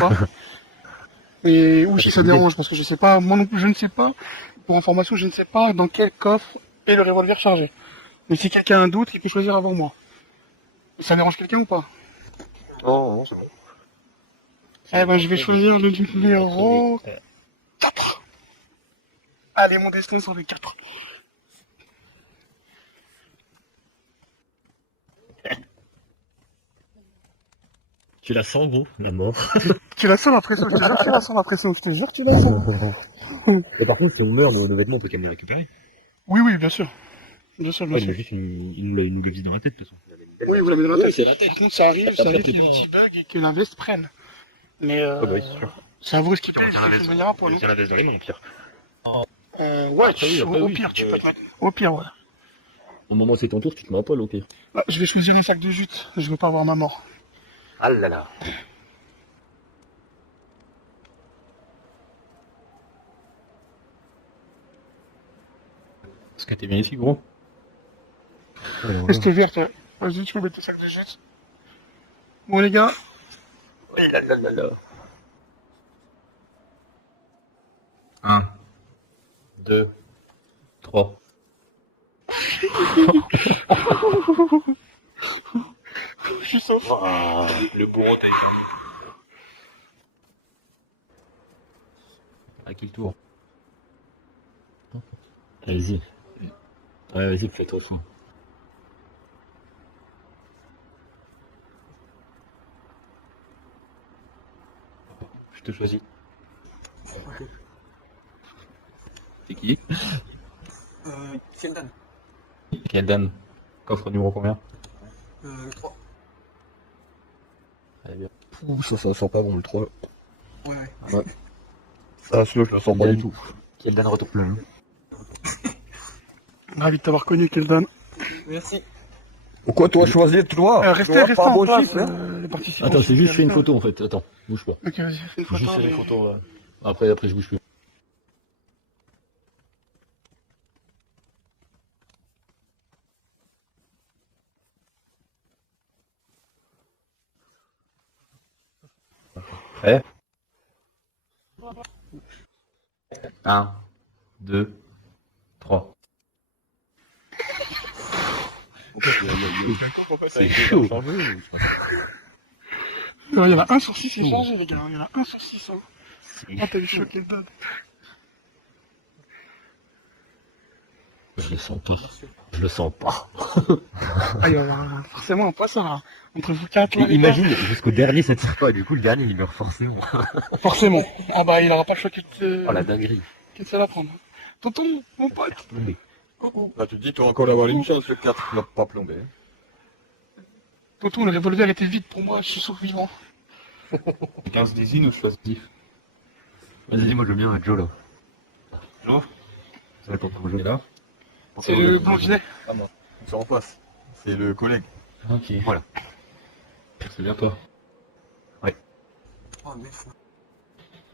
pas. Et oui, Ah, si t'as ça une idée? dérange, parce que je sais pas, moi non plus, je ne sais pas. Pour information, je ne sais pas dans quel coffre est le revolver chargé. Mais si quelqu'un a un doute, il peut choisir avant moi. Ça dérange quelqu'un ou pas? Non, non, c'est bon. Eh ben, je vais Après, choisir le après, les- numéro... Allez, mon destin sur le 4. Tu la sens, gros, la mort. Tu la sens la pression, je te jure que tu la sens la pression, je te jure que tu la sens. Mais par contre, si on meurt, nos vêtements, on peut quand même les récupérer. Oui, oui, bien sûr. Bien sûr, bien Ouais, sûr. mais juste, il nous le vise dans la tête, de toute façon. Il avait une belle Oui, veste. vous l'avez dans la Ouais, tête. c'est la tête. Par contre, ça arrive qu'il y ait des Après, petits bugs et que la veste prenne. Mais ouais, bah oui, c'est sûr. c'est à vous ce qui Puis on paye, tient la c'est veste. de manière pour On nous. tient la veste dans les mains, au pire. Ouais, Après, oui, après, au oui, pire, tu tu peux- peux te mettre. Au pire, ouais. Au moment où c'est ton tour, tu te mets à poil, au pire. Ah, je vais choisir un sac de jute, je veux pas avoir ma mort. Ah là là. Est-ce que t'es bien ici, gros? Reste verte, vas-y, tu peux mettre tes sacs de jute. Bon, les gars, Oui, là là là là. 1, 2, 3. je suis sauf. Le bourreau à qui le tour? Allez-y. Ouais, vas-y, fais-toi soin. Je te choisis. C'est qui? Keldan. Keldan. Coffre numéro combien? 3. Allez, bien. Ouh, ça sent pas bon le 3. Ouais. Ouais. Ah, celui-là, je le sens pas du tout. Keldan retourne plein. Ravi de t'avoir connu, Keldan. Merci. Pourquoi toi choisir toi? Restez pas en beau place, chiffre, hein? les participants. Attends, c'est juste, je fais une Restez. photo en fait. Attends, bouge pas. Ok, vas-y, fais une photo. Juste faire une mais- photo. Après, je bouge plus. Prêt? 1, 2, 3. C'est chaud. Il y en a un sur 6 qui est chargé, les gars. Il y en a un sur 6. Hein. Ah, t'as eu chaud, Keldan. Je le sens pas. Je le sens pas. Ah, il va y avoir forcément un poisson, là. Entre vous quatre, là. Et les imagine, jusqu'au dernier ça tire pas, et du coup le dernier il meurt forcément. gars. Forcément. Ah bah, il aura pas le choix Oh la dinguerie. qu'une seule à prendre. Tonton, mon pote. Plombé. Bah tu te dis, tu vas encore avoir une chance, le 4, tu vas pas plomber. Tonton, le revolver était vide pour moi, je suis survivant. 15 désignes ou je choisis? Vas-y, moi je veux bien un Joe là. Joe? Ça va être ton jeu. Et là? C'est le blondinet. Ah, moi. C'est en face. C'est le collègue. Ok. Voilà. C'est bien toi. Ouais. Oh, neuf.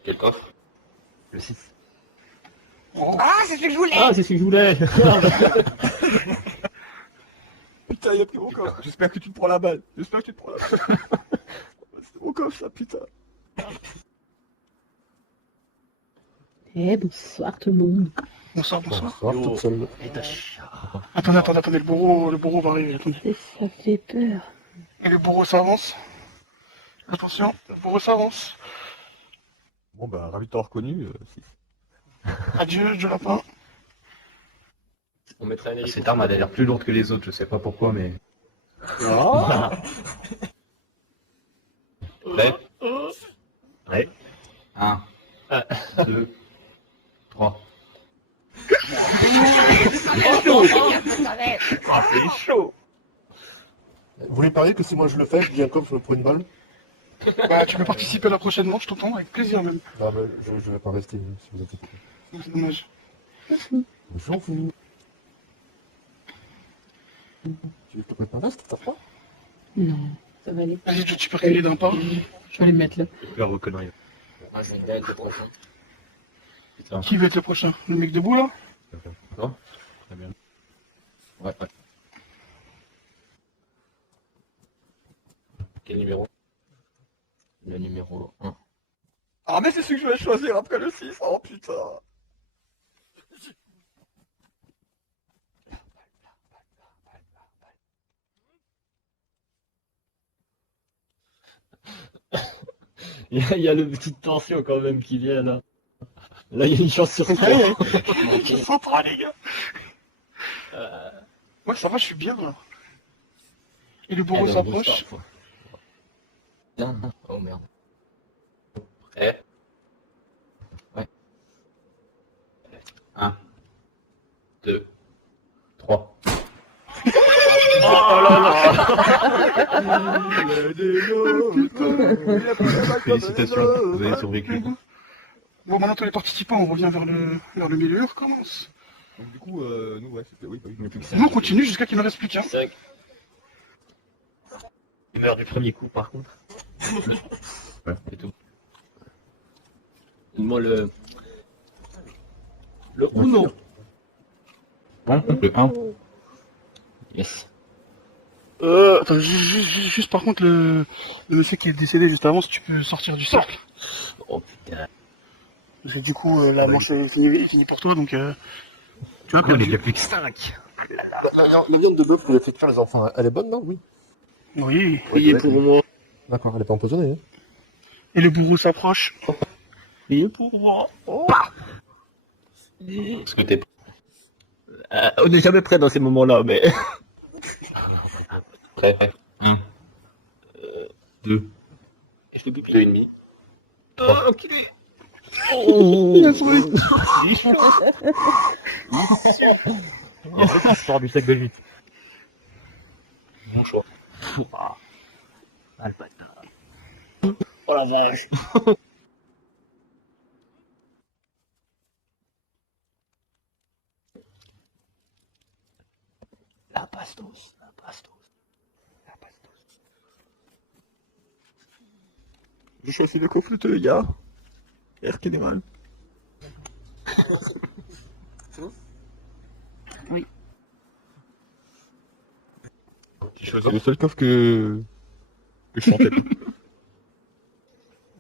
Quel coffre? Le 6. Ah, c'est ce que je voulais! Ah, c'est ce que je voulais. Putain, il a pris mon coffre. J'espère que tu te prends la balle. J'espère que tu te prends la balle. C'est mon coffre, ça, putain. Eh, bonsoir tout le monde. Bonsoir, bonsoir. toute seule. Et ta chat. Attendez, le bourreau va arriver, attendez. Et ça fait peur. Et le bourreau s'avance. Attention, le bourreau s'avance. Bon, bah, ravi de t'avoir connu. 6. Adieu, Joe Lapin. On mettrait un Cette arme elle a l'air plus lourde que les autres, je sais pas pourquoi mais. Ah Prêt? Prêt? 1, 2, 3. c'est chaud. Vous voulez parier que si moi je le fais, je dis un coffre pour une balle? Bah, tu peux participer à la prochaine manche, tonton, avec plaisir même. Non, mais je vais pas rester si vous êtes occupé. C'est dommage. Je m'en fous. Tu veux que je te prête ma veste, t'as froid? Non, ça va aller. Vas-y, tu peux reculer d'un pas. Je vais les mettre là. Super vos conneries. Ah, c'est bête, le prochain. Putain. Qui va être le prochain? Le mec debout, là? Non? Très bien. Ouais. Quel numéro? Le numéro 1. Ah, mais c'est celui que je vais choisir après le 6. Oh putain. Il y a le petite tension quand même qui vient là. Là, il y a une chance sur trois. Je sens pas, les gars. Ouais, ça va, je suis bien, là. Et le bourreau s'approche. Putain, oh merde. Prêt? Ouais. 1, 2, 3. Félicitations, vous avez survécu. Bon, maintenant, tous les participants, on revient vers le milieu, on recommence. Donc du coup, nous, ouais, c'était... Oui, il n'y a plus que ça. Sinon, on continue jusqu'à qu'il ne reste plus qu'un. 5. Il meurt du premier coup par contre. Ouais. C'est tout. Moi le Uno. Bon, le 1. Yes. Attends, juste par contre, le monsieur qui est décédé juste avant, si tu peux sortir du cercle. Oh putain. Parce que du coup, la manche est finie pour toi, donc tu vois, Il perdu. n'y a plus que 5. La viande de bœuf que vous avez fait cuire les enfants, elle est bonne, non? Oui. Oui, Priez pour moi. D'accord, elle est pas empoisonnée. Hein. et le bourreau s'approche. Priez pour moi. Est-ce que t'es On n'est jamais prêt dans ces moments-là, mais. prêt? 1, 2, Je fais pipi. 2,5. Oh, enculé. Oh. Il a sauvé. Il est chaud. Il sort du sac de 8. Bon choix. Ah, le bâtard. Oh la vache. La bastos. La bastos. La bastos. J'ai choisi le conflit, les gars. Air qui est mal. C'est le seul coffre que je sentais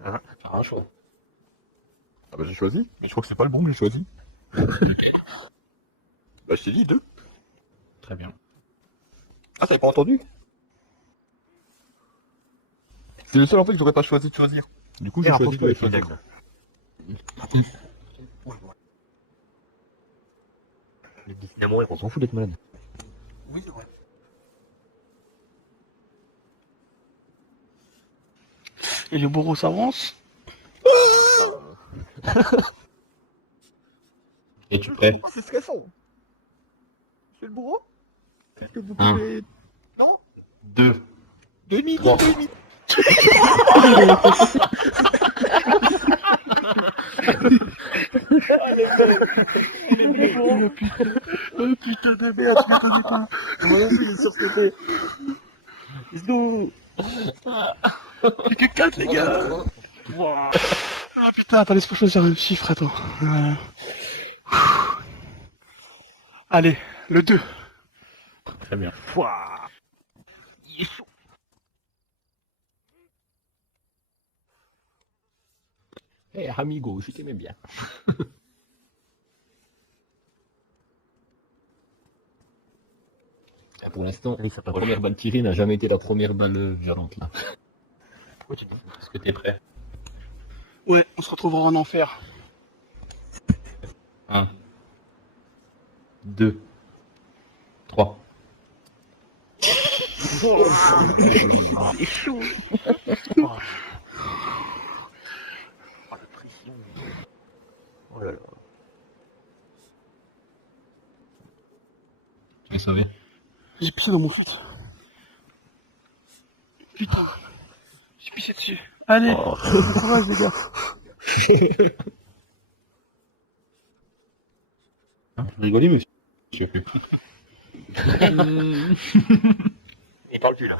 pas. Un choix. Ah bah j'ai choisi, mais je crois que c'est pas le bon que j'ai choisi. Bah je t'ai dit 2. Très bien. Ah t'avais pas entendu? C'est le seul en fait que j'aurais pas choisi de choisir. Du coup j'ai choisi de choisir. Les dynamos, on s'en fout d'être malade. Oui, c'est vrai. Et le bourreau s'avance. Es-tu prêt? C'est stressant. C'est le bourreau? Est-ce que vous Un. pouvez... Non? 2. 2,5, Trois. 2,5. Oh putain de merde, je m'attendais pas. Moi non plus, j'ai sursauté. J'ai que 4, les gars. Ah putain, attends, laisse-moi choisir un chiffre, attends. Allez, le 2. Très bien. Il est chaud. Eh, amigo, je t'aimais bien. Pour l'instant, la première balle tirée n'a jamais été la première balle violente là. Pourquoi tu dis? Est-ce que t'es prêt? Ouais, on se retrouvera en enfer. 1, 2, 3. C'est chaud. Oh là là. Tu veux savoir? J'ai pissé dans mon foot. Putain, j'ai pissé dessus. Allez, bon courage, les gars. Vous rigolez, monsieur? Il parle plus là.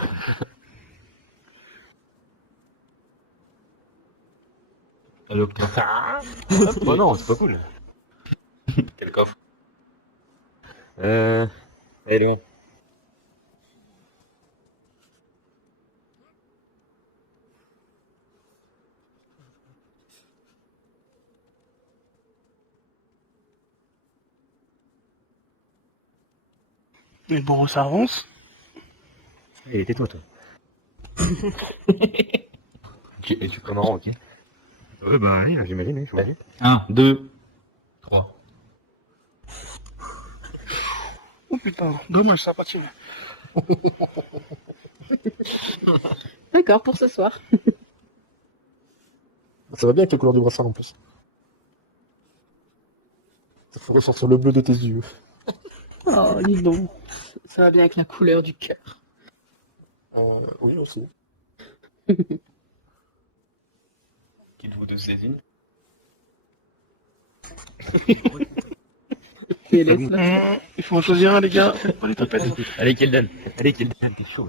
Allez, octave. Oh non, c'est pas cool. Quel coffre? Et donc. Et bon, ça avance. Et tais-toi, toi. Et tu prends ok. Ouais, bah, allez, j'imagine, il faut aller. 1, 2, 3. Oh putain, dommage, ça a pas tiré. D'accord, pour ce soir. Ça va bien avec la couleur du brassard en plus. Ça fait ressortir le bleu de tes yeux. Oh, dis donc. Ça va bien avec la couleur du cœur. Oui, aussi. Qui vous de saisine. Et laisse-la. Il faut en choisir un, les gars. Faites pas les tapettes. Allez, Kelden. Allez, Kelden, t'es chaud.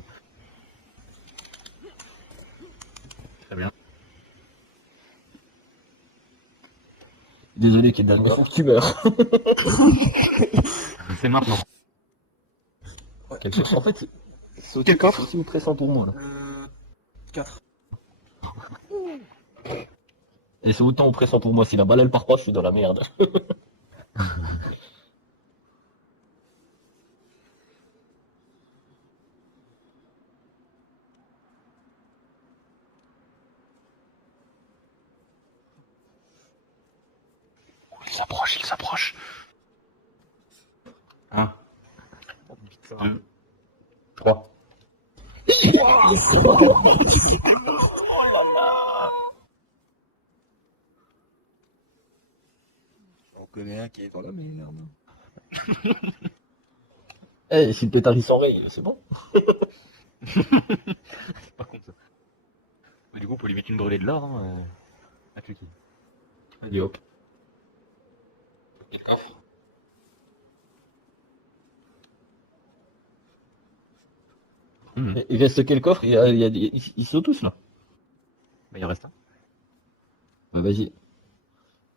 Très bien. Désolé, Kelden, mais faut que tu meurs. C'est maintenant. En fait, c'est Quel coffre aussi pressant pour moi, là. 4. Et c'est autant oppressant pour moi. Si la balle elle part pas, je suis dans la merde. Il s'approche, il s'approche. 1, 2, 3. On connaît un qui est dans la merde. Eh, si le pétard il s'enraye, c'est bon. Pas con ça. Mais du coup, on peut lui mettre une brûlée de l'or. Hein, à cliquer. Allez hop. Et coffre. Il reste quel coffre? Ils sont tous là. Bah, il en reste un. Bah vas-y.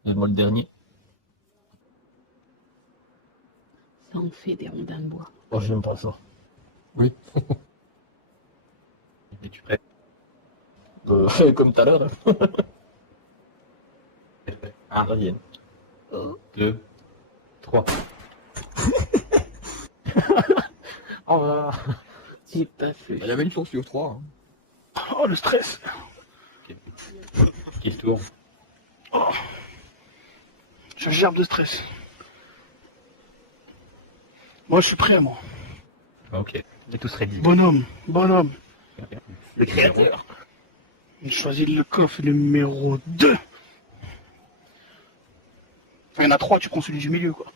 Donne-moi le dernier. Ça en fait des rondins de bois. Oh, j'aime pas ça. Es-tu prêt? Comme tout à l'heure. Un, Revienne. 2, 3. Oh là. J'ai pas fait. Il y avait une chance sur 3. Hein. Oh, le stress. Qui se tourne? Je gerbe de stress. Moi, je suis prêt, moi. Ok. On est tous ready. Bonhomme, bonhomme. Le créateur. Je choisis le coffre numéro 2. Enfin, il y en a 3, tu prends celui du milieu, quoi.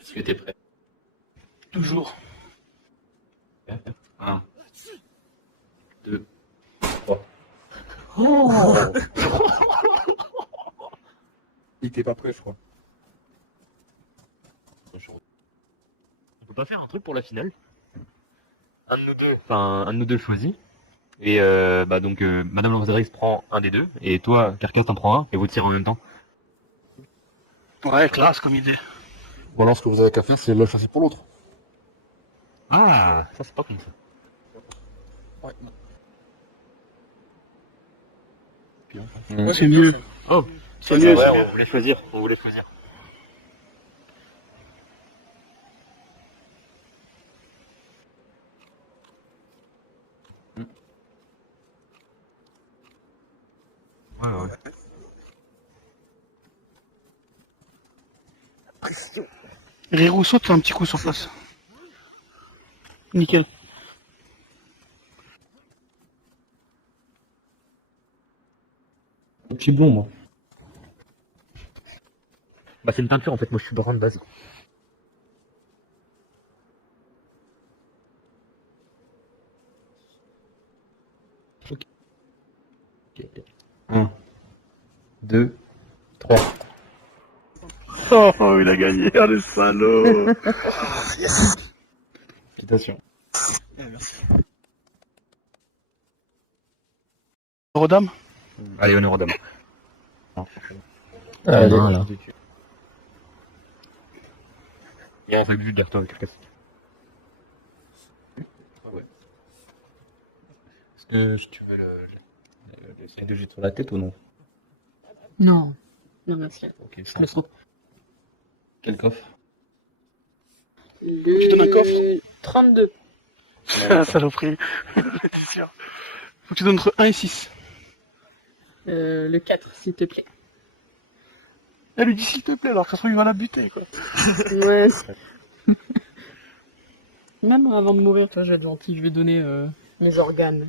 Est-ce que t'es prêt? Toujours. 1, 2, 3. Il était pas prêt, je crois. On peut pas faire un truc pour la finale? Un de nous deux. Enfin, un de nous deux le choisit. Et bah donc, Madame l'ambassadrice prend un des deux. Et toi, Carcasse, t'en prends un. Et vous tirez en même temps. Ouais, classe comme idée. Bon, alors, ce que vous avez qu'à faire, c'est le chasser pour l'autre. Ah, ça c'est pas comme ça. Ouais. Ouais, c'est mieux. Oh, C'est mieux, vrai, c'est on mieux. voulait choisir. On voulait choisir. Ouais, ouais. Riro saute, fait un petit coup sur place. Nickel. Je suis blond, moi. Bah c'est une teinture en fait, moi je suis brun de base. Ok. 1, 2, 3. Oh, il a gagné, oh, le salaud. Félicitations. Merci. Rodam. Allez, honneur aux dames. Allez, là. Il y a un truc vulgaire toi, Carcasse. Tu veux le 5 de jet sur la tête ou non? Non. Non, merci. Ok, je laisse. Quel coffre? Tu donnes un coffre 32. Ah, saloperie. T'es sûr. Faut que tu donnes entre 1 et 6. Le 4, s'il te plaît. Elle lui dit s'il te plaît, alors que ça se trouve, il va la buter, quoi. Ouais. Même avant de mourir, toi, je vais être gentil, je vais donner mes organes.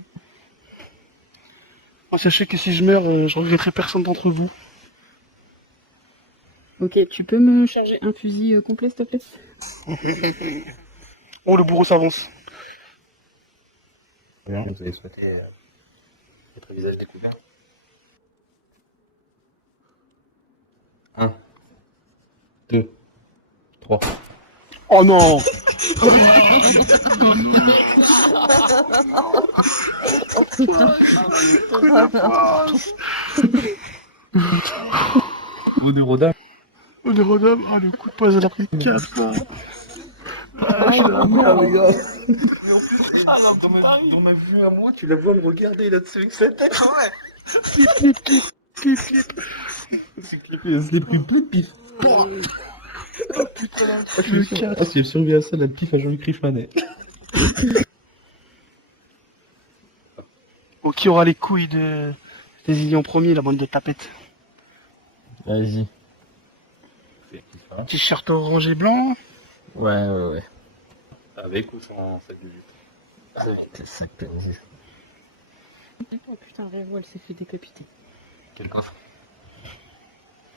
Moi, sachez que si je meurs, je regretterai personne d'entre vous. Ok, tu peux me charger un fusil complet, s'il te plaît? Oh, le bourreau s'avance. Bien, vous avez souhaité être visage découvert. 1, 2, 3. Oh non! Ou de Rodin. Oh, le rodam, ah, le coup de poing, elle a pris 4. merde, les gars. Mais en plus, dans ma vue à moi, tu la vois me regarder là-dessus avec sa tête. Clip, clip, clip, clip, clip. C'est clippé, je l'ai pris plein de pif. Oh putain, Le 4. Ah, si elle survit à ça, la pif à Jean-Luc Richemanet. Oh, qui aura les couilles de désigner en premier, la bande de tapettes? Vas-y. T-shirt orange et blanc. Ouais. Avec ou sans sac de jus? Quel sac plein de jus. Oh putain, Révo, elle s'est fait décapiter. Quel coffre?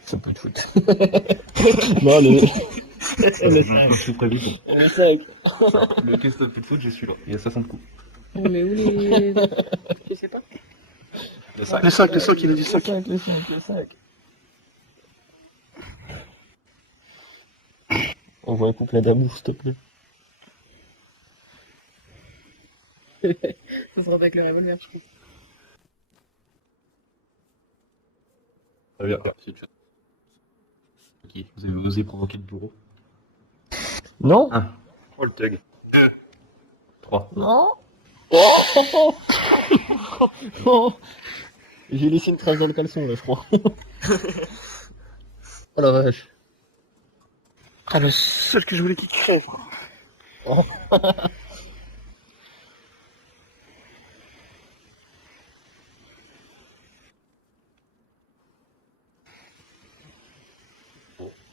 Ça peut te foutre. Non, Le sac, je suis prévu. le sac. Le caisse de peu de foot, je suis là. Il y a 60 coups. Oh, mais où les... Je sais pas. Le sac. Le sac, il a dit 5. Le sac. On voit un coup plein d'amour, s'il te plaît. Ça sera avec le revolver, je pense. Très bien. Ok, vous avez osé provoquer le bourreau. Non 1. Oh le thug. 2. 3. Non Oh. J'ai laissé une trace dans le caleçon, là, je crois. Oh la vache. Ah, le seul que je voulais qu'il crève. Oh.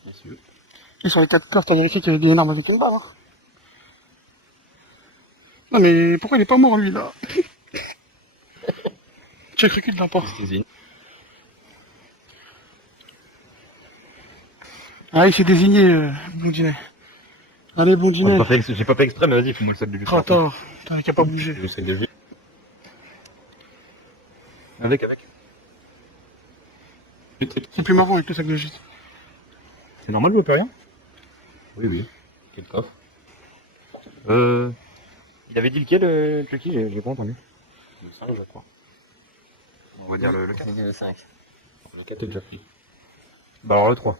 Monsieur. Et sur les 4 coffres, t'as vérifié qu'il y avait des armes avec une balle. Hein. Non mais pourquoi il est pas mort lui là? Check recul d'un pas. Anesthésie. Ah il s'est désigné, Blondinet. Allez Blondinet. J'ai pas fait exprès, mais vas-y, fais-moi le sac de jus. Oh, attends, t'as qu'à pas bouger. Le sac de jus. Avec. C'est plus marrant avec le sac de gîte. C'est normal, je vois plus rien? Oui. Quel coffre? Il avait dit lequel, Chucky? J'ai pas entendu. Le 5, je crois. On va dire le 4. Le 5. Le 4 est déjà pris. Bah alors le 3.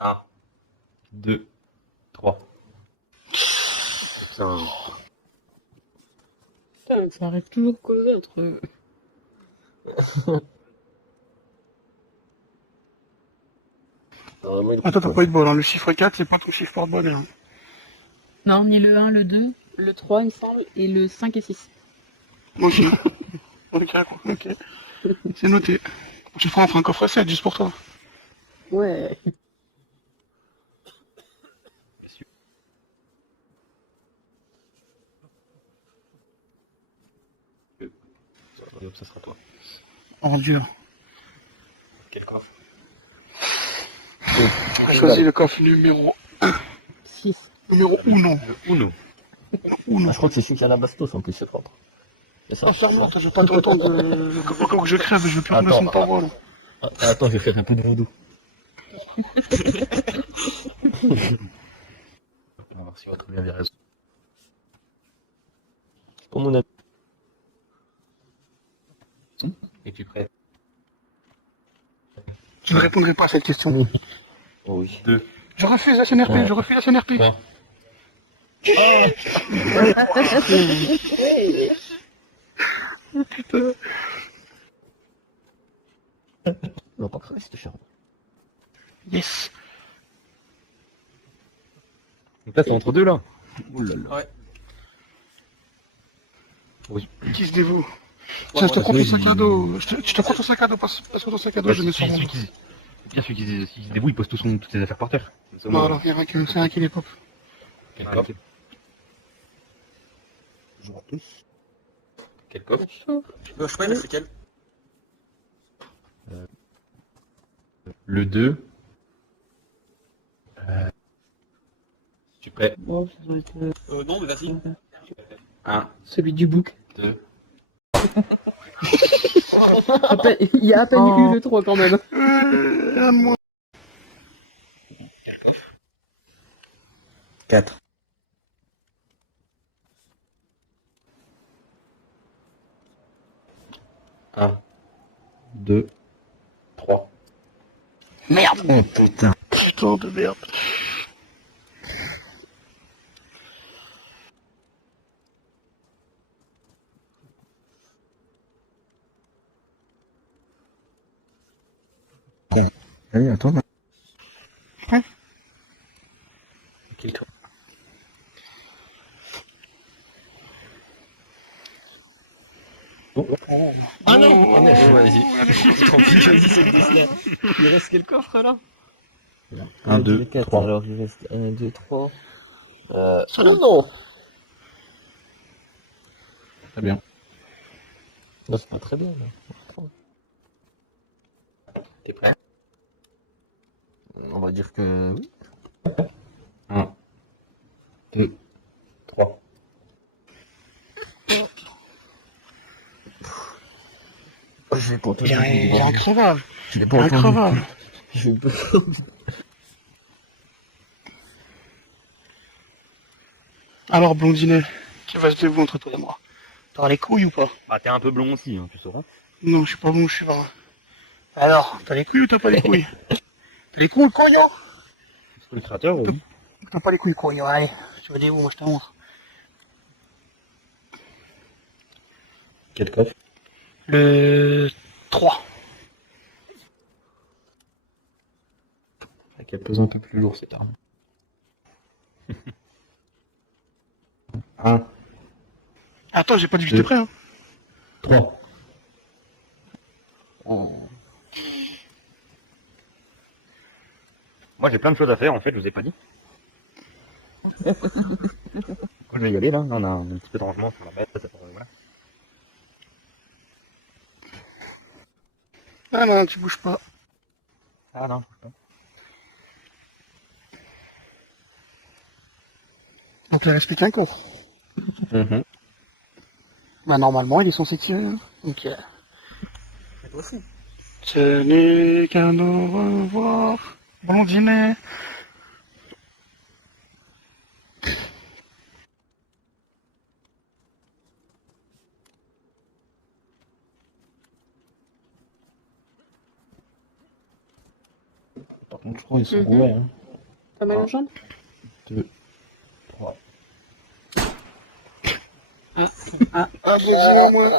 Un, 2, 3. Putain. Putain, ça arrive toujours qu'aux autres. Attends, t'as pas eu de bol, hein. Le chiffre 4, c'est pas ton chiffre porte-bonheur. Hein. Non, ni le 1, le 2, le 3, il me semble, et le 5 et 6. Ok. Ok. C'est noté. Tu feras enfin un coffre 7 juste pour toi. Ouais. Messieurs. Hop, ça sera toi. Oh Dieu. Quel coffre? Choisis le coffre numéro 6. numéro 1. Le Uno. Ah, je crois que c'est celui qui a la bastos en plus, c'est propre. C'est ça? Ah, ferme-la, je veux pas t'entendre. Au cas où je crève, je veux plus reconnaître son parole. Ah, attends, je vais faire un peu de vaudou. On va voir si on va trouver un virage. pour mon ami. Es-tu prêt? Je ne répondrai pas à cette question. Oui. 2. Je refuse la CNRP, Ouais. je refuse la CNRP. 3. Non, pas crevé, c'était chiant. Yes. Donc là, c'est entre deux, là. Ouh là là. Ouais. Qui se dévoue? Tiens, je te prends ton sac à dos. Je te prends ton sac à dos, passe-moi ton sac à dos, je mets sur mon dos. Bien celui qui se débrouille, il pose toutes ses affaires par terre. Comme ça, Non, alors, il y a c'est un qui les pop. Quel coffre? Bonjour à tous. Quel coffre? Je sais pas, il a fait quel? Le 2. Tu es prêt? Oh, ça doit être, Non, mais vas-y. 1, celui du bouc. 2. Il y a à peine eu le 3 quand même. Un de moins. 4. Un, 2, 3. Merde! Oh putain. Putain de merde. Allez, attends. Quel tour? Ah non, vas-y. Tranquille, vas-y, cette là. Il reste quel coffre là? 1, 2, 4, 3. alors il reste 1, 2, 3. Ça Oh non! Très bien. Non, c'est pas très bien là. T'es prêt? On va dire que oui. 1, 2, 3. Je vais pas Il est increvable. Je l'ai pas entendu. Increvable. Je vais pas. Alors, blondinet, qui va se dévouer entre toi et moi? T'auras les couilles ou pas? Ah, t'es un peu blond aussi, hein, tu sauras. Non, je suis pas bon, je suis pas. Alors, t'as les couilles ou t'as pas les couilles? T'as les couilles, couillon? Illustrateur, oui. T'as pas les couilles, couillon, allez. Tu vas dévouer, moi je te montre. Quel coffre? Le 3. Qu'elle pèse un peu plus lourd, cette arme. 1, Attends, j'ai pas dit que j'étais prêt, hein. 3. Moi j'ai plein de choses à faire en fait, je vous ai pas dit. Je vais y aller là, on a un petit peu de rangement sur la bête, ça peut, voilà. Ah non, tu bouges pas. Ah non, je sais pas. Donc il reste qu'un cours. Bah normalement, il est censé tirer. Hein. Donc, ce n'est qu'un au revoir. Blondinet. Par contre, je crois qu'ils sont Mhm. roués. Hein. T'as mal aux jambes? 2, 3. Ah, blondinet, moi.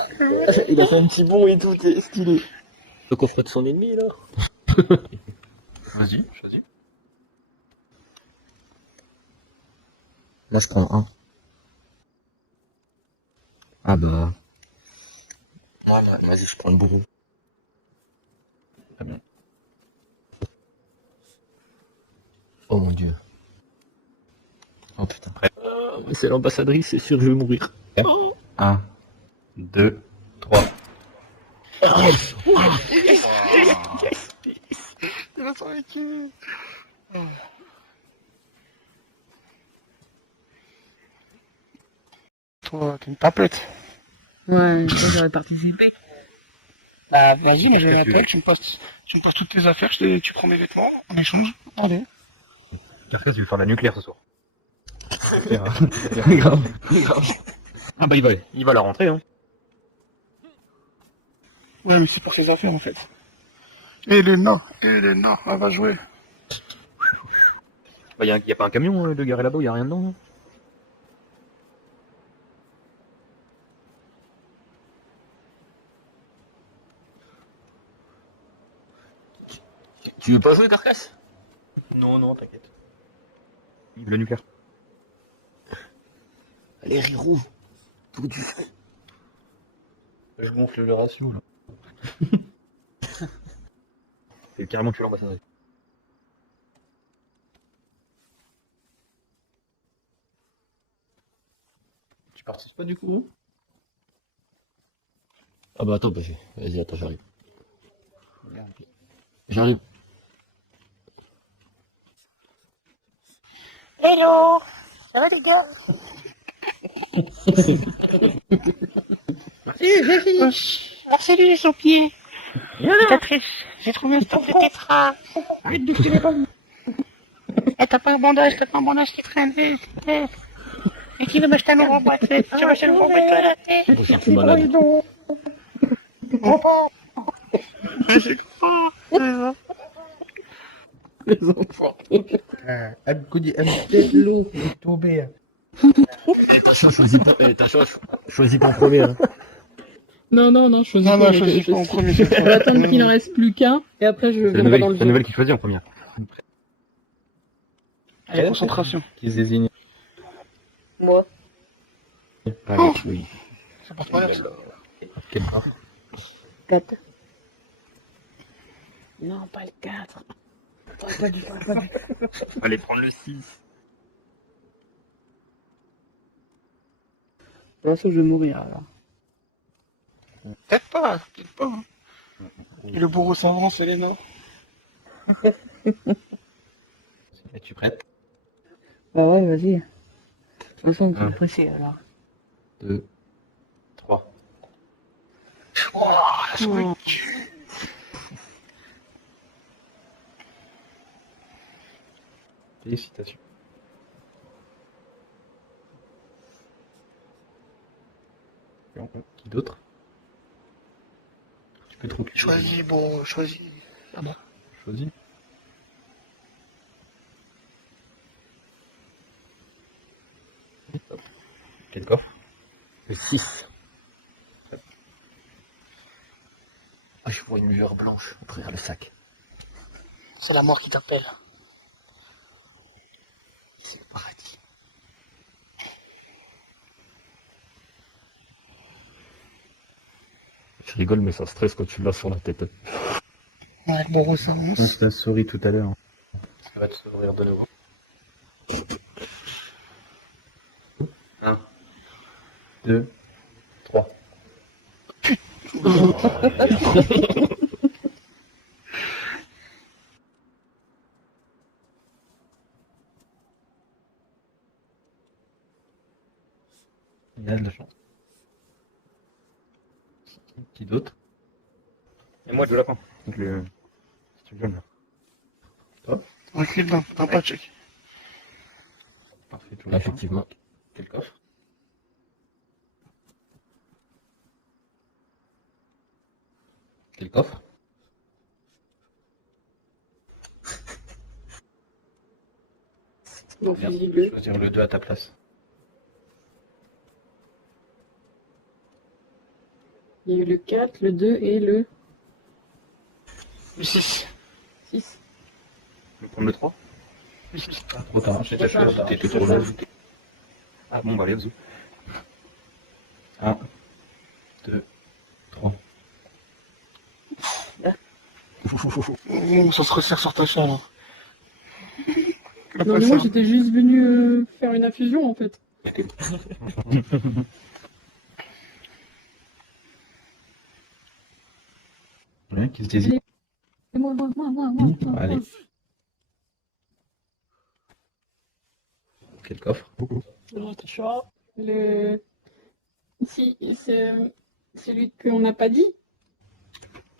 Il a fait un petit bond et tout, t'es stylé. Le coffre de son ennemi là. Vas-y, choisis. Là je prends un. Ah bah. Voilà, vas-y, je prends le bourreau. Très bien. Oh mon dieu. Oh putain. C'est l'ambassadrice, c'est sûr, je vais mourir. 1, 2, 3. Il a survécu. Toi, t'es une tapette. Ouais, ça, j'aurais participé. Bah vas-y, moi j'ai Qu'est-ce la que tu tête, tu me passes toutes tes affaires, tu prends mes vêtements, on échange. Allez. Carcasse, tu veux faire la nucléaire ce soir. Grave. Ah bah il va la rentrer, hein. Ouais, mais c'est pour ses affaires en fait. Elena, elle va jouer. Bah y a pas un camion de garé là-bas, y a rien dedans, hein. Tu veux pas jouer, Carcasse? Non, non, t'inquiète. Il veut le nucléaire. Allez, Rirou. Tout du feu. Je gonfle le ratio, là. C'est carrément tuer l'ambassadrice. Tu participes pas du coup? Ah bah attends, vas-y, attends, j'arrive. J'arrive. Hello, ça va les gars? Merci lui son pied. J'ai trouvé un stock de tétra. Arrête de filer pas. Eh, t'as pas un bandage qui traîne, vite. Et qui veut m'acheter un nouveau boîte? Tu veux m'acheter un nouveau boîte à la tête? Je suis malade. Choisis ton premier. Hein. Non, choisis Non, pas, non, mec, choisis pas en premier. On va attendre qu'il en reste plus qu'un, et après je C'est la viendrai dans le jeu. nouvelle qui choisit en première. Allez, concentration. Qui se désigne. Moi. Allez, oui. Ça part pas là. Quel part? 4. Non, pas le 4. Pas du tout. Allez, prendre le 6. Là, ça, je vais mourir, alors. Peut-être pas. Hein. Et le bourreau s'avance, Elena. Es-tu prête? Bah ouais, vas-y. De toute façon, on est pressé, alors. 2, 3. Oh, la souris tue. Félicitations. Qui d'autre? Tu peux te recliser. Choisis, bon, choisis. Ah bon. Choisis. Quel coffre? Le 6. Ah, je vois une lueur blanche à travers le sac. C'est la mort qui t'appelle. C'est le paradis. Je rigole, mais ça stresse quand tu l'as sur la tête. Ouais, le bourreau On s'avance. se souris tout à l'heure. Ça va te sourire de nouveau. 1, 2, 3. Il a de la chance. Qui d'autre? Et moi, de la fin. Donc si tu veux, là. Recule d'un pas, check. Parfait, tout Ah, effectivement. Quel coffre? Quel coffre? Mon Merde, fusil je vais bleu. choisir le 2 à ta place. Il y a eu le 4, le 2 et le Le 6. 6. Je vais prendre le 3. Le 6. Trop tard, j'ai déjà choisi, t'étais trop loin. Ah bon, bah allez, vas-y. 1, 2, 3. Ça se resserre sur ta chair, là. Non, mais moi, j'étais juste venu faire une infusion, en fait. Ouais, qui se désigne. Moi. Allez. Quel coffre? Le... Si, c'est celui qu'on n'a pas dit.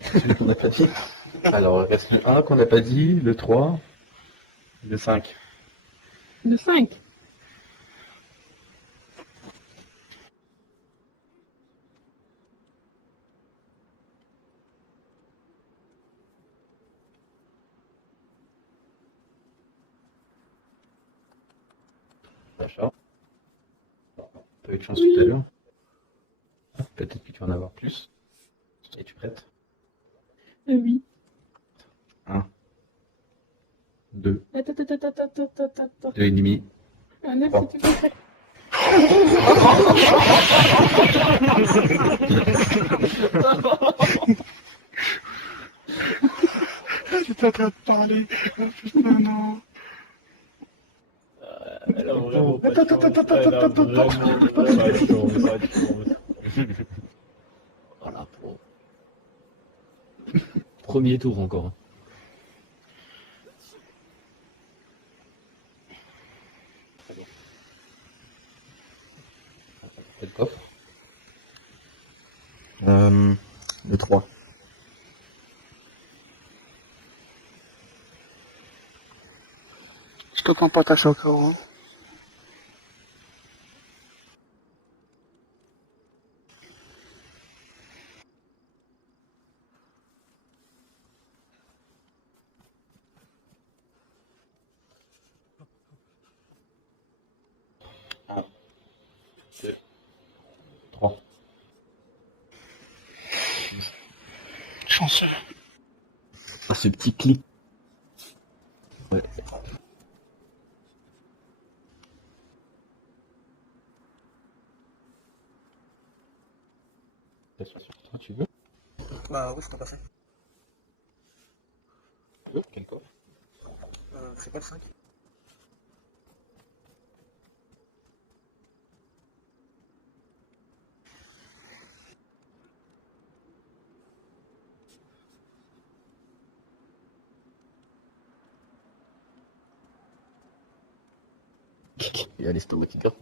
Celui qu'on n'a pas dit. Alors, il reste le 1 qu'on n'a pas dit, le 3, le 5. Le 5. Sacha. T'as eu de chance tout à l'heure. Peut-être que tu vas en avoir plus. Es-tu prête? Oui. 2, Attends. 2 et demi. Ah, neuf, Trois. c'était pas ça. J'étais en train de parler. Oh, putain, non. Elle a vraiment pas de Attends, chance. attends, Elle a attends, vraiment pas de chance, pas de chance. Voilà, pour... Premier tour encore. Quel coffre? Le 3. Je te prends pas ta choc, hein. Trois. Chanceux. Ah, ce petit clic. Ouais. Tu veux? Bah oui, je t'en passe. Quel coffre? C'est pas le 5. Il y a l'estomac qui garde.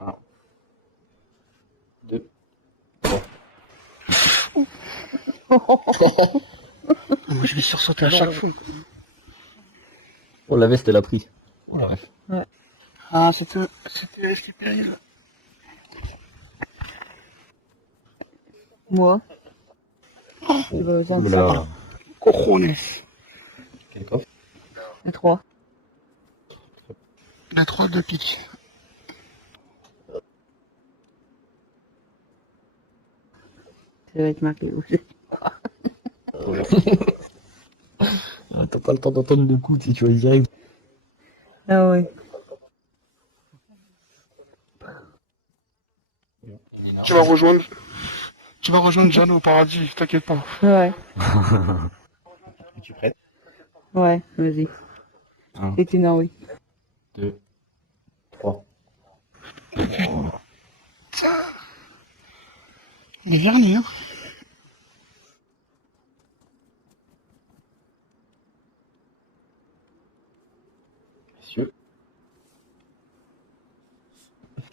Un. 2. Moi, je vais sursauter à chaque fois. Oh, la veste, elle a pris. Oh la ref. Ah, c'était risque et péril. Moi. Tu vas aux Oula. Cojones. Quel coffre? Le 3. La 3 de pique. Ça va être marqué aussi. Ah, t'as pas le temps d'entendre le coup, si tu vas direct. Ah ouais. Tu vas rejoindre Jeanne au paradis, t'inquiète pas. Ouais. Es-tu prête? Ouais, vas-y. Un. Et non, oui. 2. 3. Mais vernis, hein. Messieurs.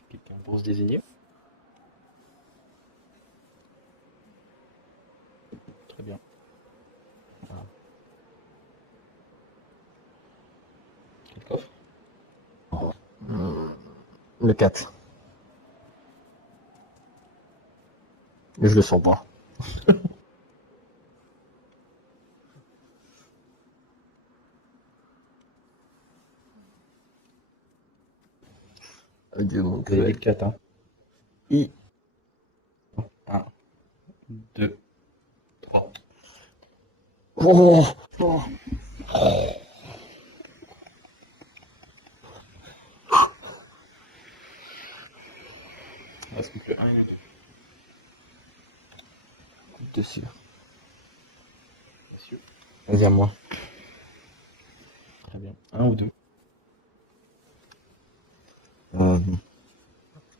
Quelqu'un pour se désigner? Très bien. Voilà. Quel coffre? Le 4. Mais je le sens pas. Adieu, mon Vous avez collègue. dit 4, hein? I. 1, 2, 3. Oh, Bon. Il reste plus que 1 et 2. dessus. Messieurs. Vas-y, à moi. Très bien. 1 ou 2?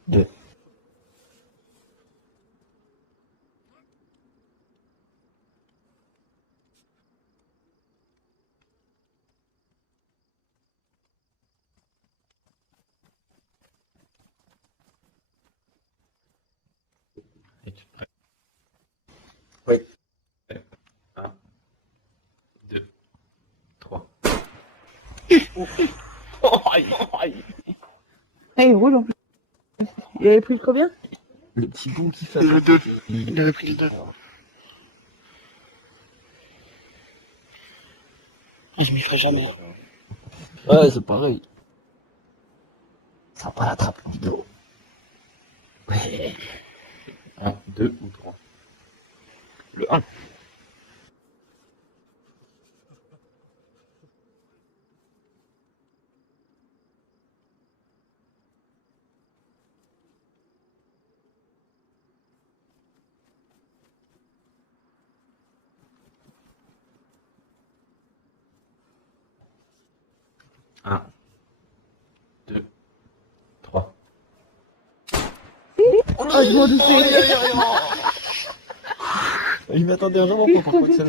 2. Es-tu prêt? Oui. 1, 2, 3. Ah, il roule en plus. Il avait pris le combien? Le petit bout qui fait. Le 2. Il avait pris le 2. Je m'y ferai jamais. Hein. Ouais, c'est pareil. Ça va pas la trappe, vidéo. Ouais. 1, 2 ou 3. Le 1. Un, 2, 3. Ah, je m'en doutais. Je m'y attendais vraiment pas pour que ça.